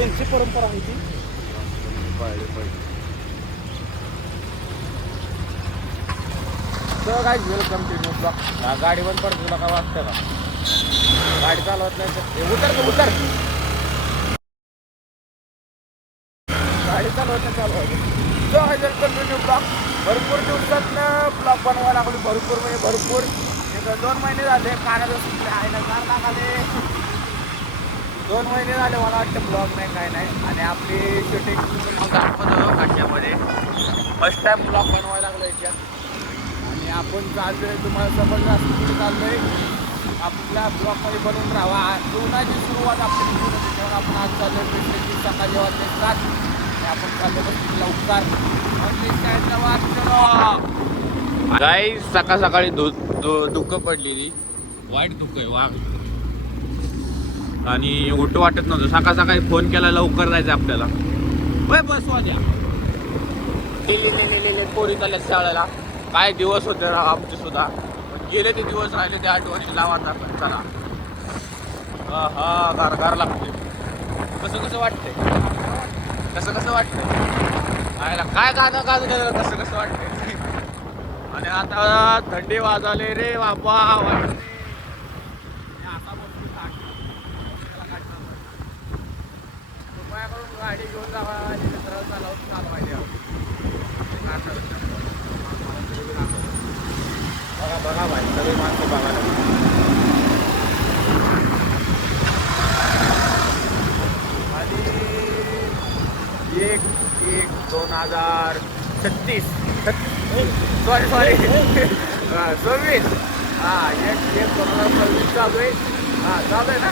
त्यांची परंपरा आहे ती पाळली पाहिजे. तर काय वेलकम टू न्यू ब्लॉग. गाडी बंद पडतो तुला काय वाटतं का? गाडी चालवत नाही तर उतर गाडी चालवत नाही चालवायचं. तर वेलकम टू न्यू ब्लॉग. भरपूर दिवसातनं ब्लॉग बनवायला लागलो. भरपूर म्हणजे भरपूर 2 महिने झाले. कानाला सुटले आहे ना कार लागाले. 2 महिने झाले मला वाटतं ब्लॉग नाही काय नाही. आणि आपली शूटिंग दाखवतो खाट्यामध्ये फर्स्ट टाइम ब्लॉग बनवायला लागलो याच्यात. आणि आपण चाललोय तुम्हाला समजलं असं कुठे चाललोय. आपल्या ब्लॉगमध्ये बनवून राहावा. जीवनाची सुरुवात आपली त्याच्यावर आपण आज चाललोय पेशवेची सकाळी वाजले 7 आणि आपण चाललो बसला उपकार गाई सकाळ सकाळी दुःख पडलेली. वाईट दुःख आहे वाघ. आणि उठू वाटत नव्हतं. सकाळ सकाळी फोन केला लवकर जायचं आपल्याला. बस वाद्या लिहिले पोरी चालल्या शाळेला. काय दिवस होते आमचे सुद्धा. गेले ते दिवस राहिले ते आठवणी लावा चला. हा गारगार लागते. कसं वाटतंय कसं वाटतंय आयला काय गाणं गाजलं कसं वाटतंय. आणि आता थंडी वाजले रे बाबा. गाडी घेऊन जावा आणि सरळ चालवायला बघा भाई सगळे माणसं बघायला. आणि 1/1/2036 सॉरी 26 हां 1/1/2026 चालू आहे. चालू आहे ना.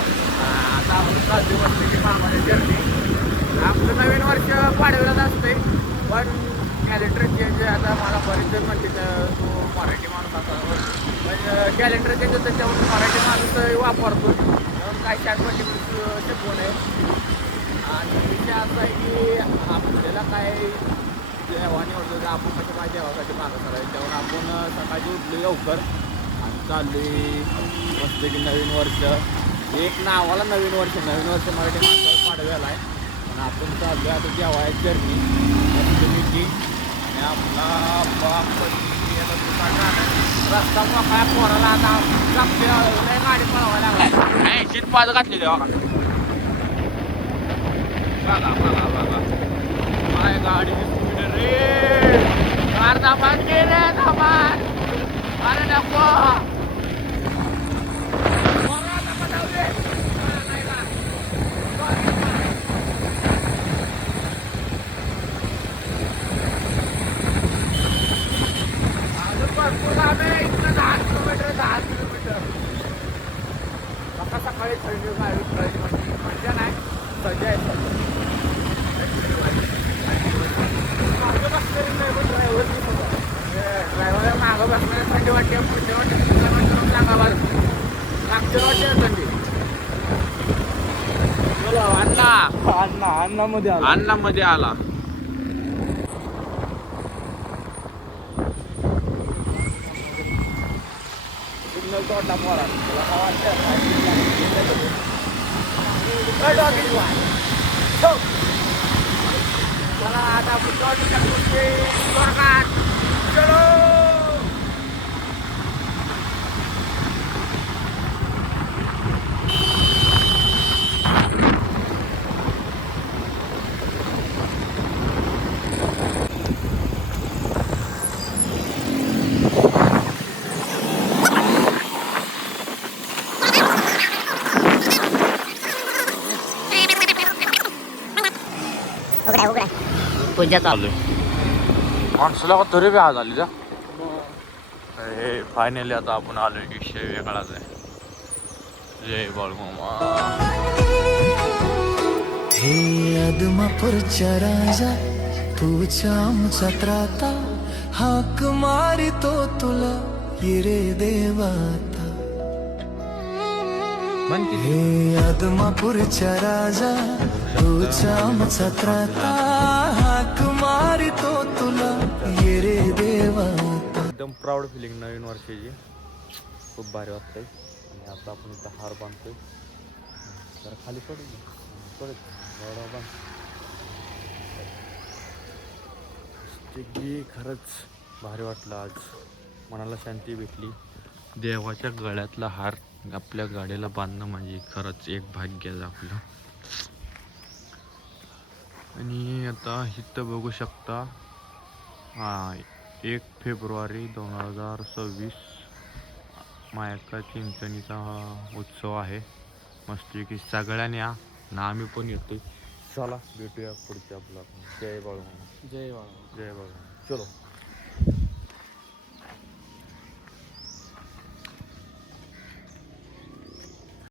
आता आपण 7 दिवस की मामाने जर्नी. आपलं नवीन वर्ष पाडव्याला असतंय पण कॅलेंडर चेंज आहे. आता मला बरेच जण म्हणते तू मराठी माणूस असा पण कॅलेंडर चेंज होतं त्यामुळे मराठी माणूस वापरतो. म्हणून काय 4 शिकवण आहे. आणि विषय असा आहे की आपल्याला काय देवाने वाटतं तर आपण कशा माझ्या देवासाठी मागं करायचं. त्यामुळे आपण सकाळी उठलो लवकर आणि चाललोय मस्त की नवीन वर्ष. एक नावाला नवीन वर्ष मराठी माणसाला पाडव्याला आहे. आणि आपण चाललोय आता जेवायची जर्नी मस्तपैकी. आणि आपला बाप रस्ता मोकळा पोराला आता गाडी पळवायला लागला. शीतपात घातलेली बघा काय गाडी स्पीड रे. अर्धा मान गेले दामान. अरे नको सकाळी थंडी गाडी मजा नाही सजा आहे. ड्रायव्हर मागं बसणारे थंडी वाटते पुढच्या वाटते सांगा मागच्या वाटते थंडी. अन्नामध्ये आला. सिग्नल तोडला पोरा मला आता चलो. पूजा चालू माणसाला का तरी बी आज आली जा. हे फायनली आता आपण आलोय विषय वेगळाच आहे. जय बाळमामा. हे आदमापूरच्या राजा तूच्या आमचा त्राता हाक मारितो तुला ये रे देवाता. हे आदमापूरच्या राजा तूच्या आमचा त्राता हाक मारितो तुला ये रे देवाता. एकदम प्राऊड फिलिंग नवीन वर्षाची. खूप भारी वाटतंय. आणि आता आपण इथं हार बांधतोय. जरा खाली पडू बरोबर की खरंच भारी वाटलं आज, मनाला शांती भेटली. देवाच्या गळ्यातला हार आपल्या गाडीला बांधणं म्हणजे खरंच एक भाग्य आपलं. आणि आता इथं बघू शकता, 1 फेब्रुवारी 2026 मायका चिंचणीचा हा उत्सव आहे. मस्तपैकी सगळ्यांनी या ना, आम्ही पण येतोय. चला भेटूया पुढच्या ब्लॉग. जय बाळू. जय बाळा. जय बाळू. चलो.